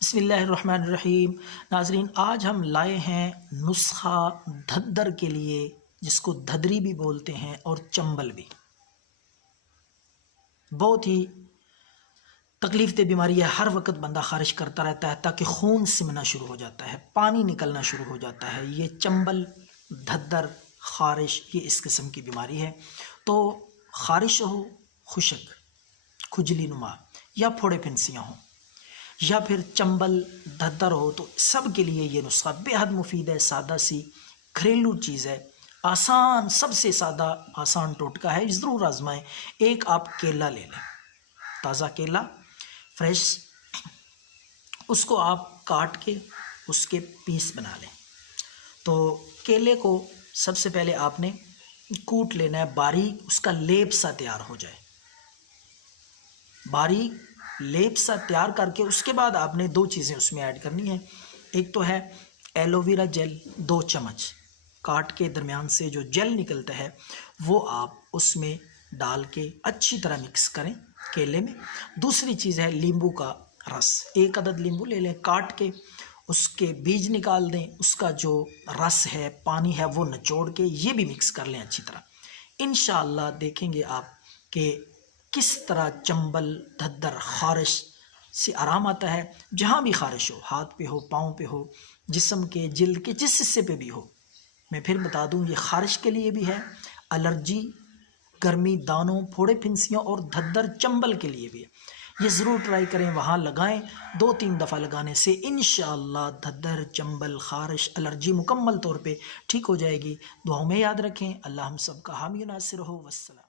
بسم اللہ الرحمن الرحیم۔ ناظرین، آج ہم لائے ہیں نسخہ دھدر کے لیے، جس کو دھدری بھی بولتے ہیں اور چمبل بھی۔ بہت ہی تکلیف دہ بیماری ہے، ہر وقت بندہ خارش کرتا رہتا ہے تاکہ خون سمنا شروع ہو جاتا ہے، پانی نکلنا شروع ہو جاتا ہے۔ یہ چمبل، دھدر، خارش، یہ اس قسم کی بیماری ہے۔ تو خارش ہو، خشک، کھجلی نما یا پھوڑے پھنسیاں ہوں، یا پھر چمبل دھدر ہو، تو سب کے لیے یہ نسخہ بے حد مفید ہے۔ سادہ سی گھریلو چیز ہے، آسان، سب سے سادہ آسان ٹوٹکا ہے، ضرور آزمائیں۔ ایک آپ کیلا لے لیں، تازہ کیلا، فریش، اس کو آپ کاٹ کے اس کے پیس بنا لیں۔ تو کیلے کو سب سے پہلے آپ نے کوٹ لینا ہے باریک، اس کا لیپ سا تیار ہو جائے، باریک لیپ سا تیار کر کے اس کے بعد آپ نے دو چیزیں اس میں ایڈ کرنی ہیں۔ ایک تو ہے ایلو ویرا جیل، 2 چمچ، کاٹ کے درمیان سے جو جیل نکلتا ہے وہ آپ اس میں ڈال کے اچھی طرح مکس کریں کیلے میں۔ دوسری چیز ہے لیمبو کا رس، 1 عدد لیمبو لے لیں، کاٹ کے اس کے بیج نکال دیں، اس کا جو رس ہے، پانی ہے، وہ نچوڑ کے یہ بھی مکس کر لیں اچھی طرح۔ انشاءاللہ دیکھیں گے آپ کہ کس طرح چمبل، دھدر، خارش سے آرام آتا ہے۔ جہاں بھی خارش ہو، ہاتھ پہ ہو، پاؤں پہ ہو، جسم کے، جلد کے جس حصے پہ بھی ہو، میں پھر بتا دوں یہ خارش کے لیے بھی ہے، الرجی، گرمی، دانوں، پھوڑے پھنسیاں اور دھدر چمبل کے لیے بھی ہے۔ یہ ضرور ٹرائی کریں، وہاں لگائیں، 2-3 دفعہ لگانے سے انشاءاللہ دھدر، چمبل، خارش، الرجی مکمل طور پہ ٹھیک ہو جائے گی۔ دعاؤں میں یاد رکھیں۔ اللہ ہم سب کا حامی و ناصر ہو۔ والسلام۔